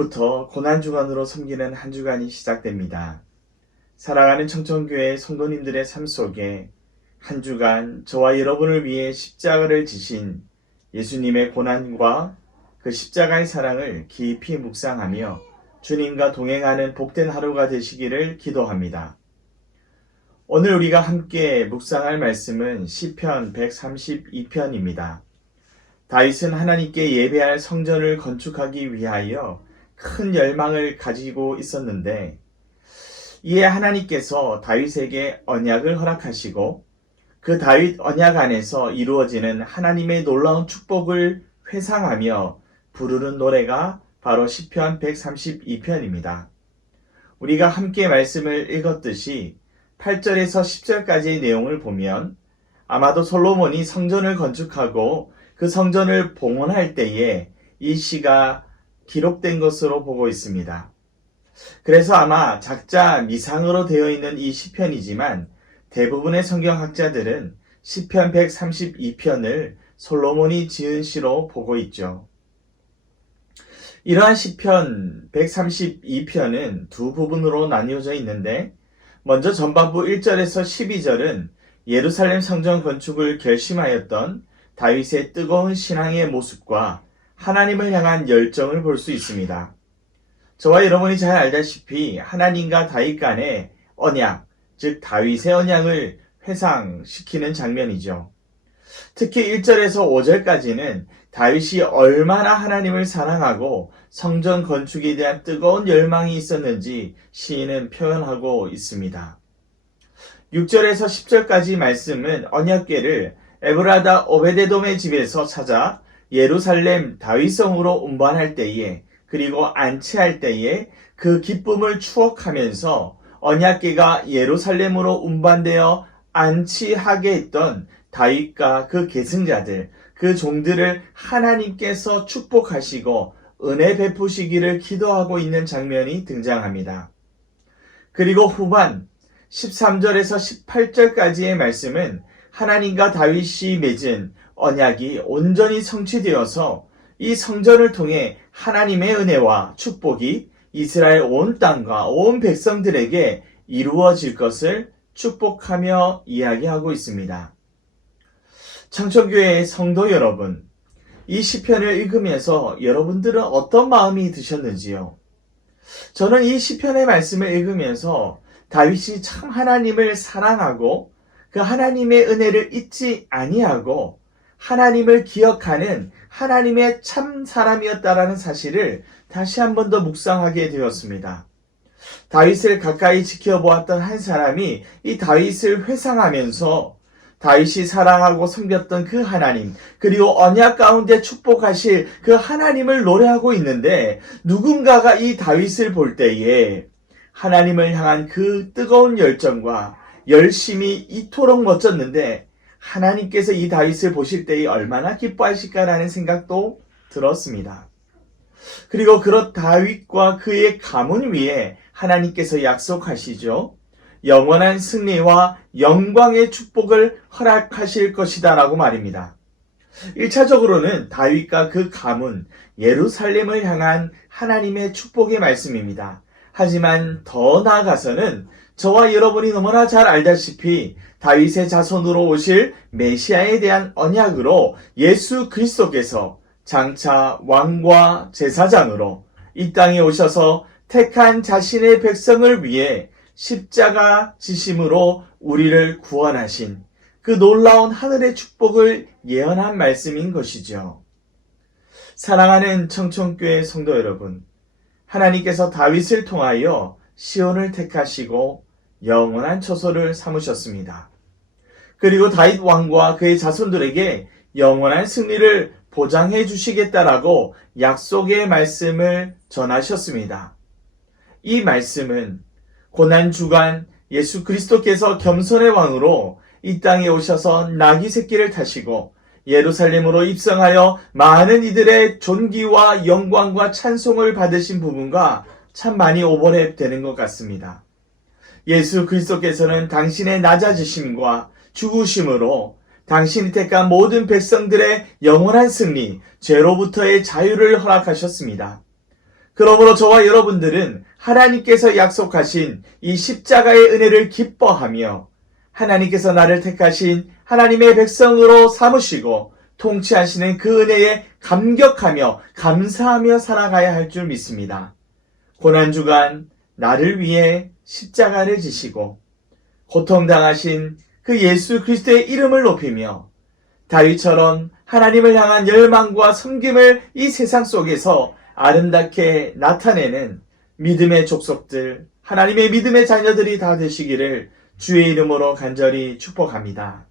오늘부터 고난주간으로 섬기는 한 주간이 시작됩니다. 사랑하는 청천교회 성도님들의 삶 속에 한 주간 저와 여러분을 위해 십자가를 지신 예수님의 고난과 그 십자가의 사랑을 깊이 묵상하며 주님과 동행하는 복된 하루가 되시기를 기도합니다. 오늘 우리가 함께 묵상할 말씀은 시편 132편입니다. 다윗은 하나님께 예배할 성전을 건축하기 위하여 큰 열망을 가지고 있었는데 이에 하나님께서 다윗에게 언약을 허락하시고 그 다윗 언약 안에서 이루어지는 하나님의 놀라운 축복을 회상하며 부르는 노래가 바로 시편 132편입니다. 우리가 함께 말씀을 읽었듯이 8절에서 10절까지의 내용을 보면 아마도 솔로몬이 성전을 건축하고 그 성전을 봉헌할 때에 이 시가 기록된 것으로 보고 있습니다. 그래서 아마 작자 미상으로 되어 있는 이 시편이지만 대부분의 성경학자들은 시편 132편을 솔로몬이 지은 시로 보고 있죠. 이러한 시편 132편은 두 부분으로 나뉘어져 있는데 먼저 전반부 1절에서 12절은 예루살렘 성전 건축을 결심하였던 다윗의 뜨거운 신앙의 모습과 하나님을 향한 열정을 볼 수 있습니다. 저와 여러분이 잘 알다시피 하나님과 다윗 간의 언약, 즉 다윗의 언약을 회상시키는 장면이죠. 특히 1절에서 5절까지는 다윗이 얼마나 하나님을 사랑하고 성전 건축에 대한 뜨거운 열망이 있었는지 시인은 표현하고 있습니다. 6절에서 10절까지 말씀은 언약궤를 에브라다 오베데돔의 집에서 찾아 예루살렘 다윗성으로 운반할 때에 그리고 안치할 때에 그 기쁨을 추억하면서 언약궤가 예루살렘으로 운반되어 안치하게 했던 다윗과 그 계승자들, 그 종들을 하나님께서 축복하시고 은혜 베푸시기를 기도하고 있는 장면이 등장합니다. 그리고 후반 13절에서 18절까지의 말씀은 하나님과 다윗이 맺은 언약이 온전히 성취되어서 이 성전을 통해 하나님의 은혜와 축복이 이스라엘 온 땅과 온 백성들에게 이루어질 것을 축복하며 이야기하고 있습니다. 청천교회의 성도 여러분, 이 시편을 읽으면서 여러분들은 어떤 마음이 드셨는지요? 저는 이 시편의 말씀을 읽으면서 다윗이 참 하나님을 사랑하고 그 하나님의 은혜를 잊지 아니하고 하나님을 기억하는 하나님의 참 사람이었다라는 사실을 다시 한 번 더 묵상하게 되었습니다. 다윗을 가까이 지켜보았던 한 사람이 이 다윗을 회상하면서 다윗이 사랑하고 섬겼던 그 하나님, 그리고 언약 가운데 축복하실 그 하나님을 노래하고 있는데 누군가가 이 다윗을 볼 때에 하나님을 향한 그 뜨거운 열정과 열심이 이토록 멋졌는데 하나님께서 이 다윗을 보실 때에 얼마나 기뻐하실까라는 생각도 들었습니다. 그리고 그런 다윗과 그의 가문 위에 하나님께서 약속하시죠. 영원한 승리와 영광의 축복을 허락하실 것이다 라고 말입니다. 1차적으로는 다윗과 그 가문 예루살렘을 향한 하나님의 축복의 말씀입니다. 하지만 더 나아가서는 저와 여러분이 너무나 잘 알다시피 다윗의 자손으로 오실 메시아에 대한 언약으로 예수 그리스도께서 장차 왕과 제사장으로 이 땅에 오셔서 택한 자신의 백성을 위해 십자가 지심으로 우리를 구원하신 그 놀라운 하늘의 축복을 예언한 말씀인 것이죠. 사랑하는 청천교회 성도 여러분, 하나님께서 다윗을 통하여 시온을 택하시고 영원한 처소를 삼으셨습니다. 그리고 다윗 왕과 그의 자손들에게 영원한 승리를 보장해 주시겠다라고 약속의 말씀을 전하셨습니다. 이 말씀은 고난주간 예수 그리스도께서 겸손의 왕으로 이 땅에 오셔서 나귀 새끼를 타시고 예루살렘으로 입성하여 많은 이들의 존귀와 영광과 찬송을 받으신 부분과 참 많이 오버랩되는 것 같습니다. 예수 그리스도께서는 당신의 낮아지심과 죽으심으로 당신이 택한 모든 백성들의 영원한 승리, 죄로부터의 자유를 허락하셨습니다. 그러므로 저와 여러분들은 하나님께서 약속하신 이 십자가의 은혜를 기뻐하며 하나님께서 나를 택하신 하나님의 백성으로 삼으시고 통치하시는 그 은혜에 감격하며 감사하며 살아가야 할 줄 믿습니다. 고난주간 나를 위해 십자가를 지시고 고통당하신 그 예수 그리스도의 이름을 높이며 다윗처럼 하나님을 향한 열망과 섬김을 이 세상 속에서 아름답게 나타내는 믿음의 족속들, 하나님의 믿음의 자녀들이 다 되시기를 주의 이름으로 간절히 축복합니다.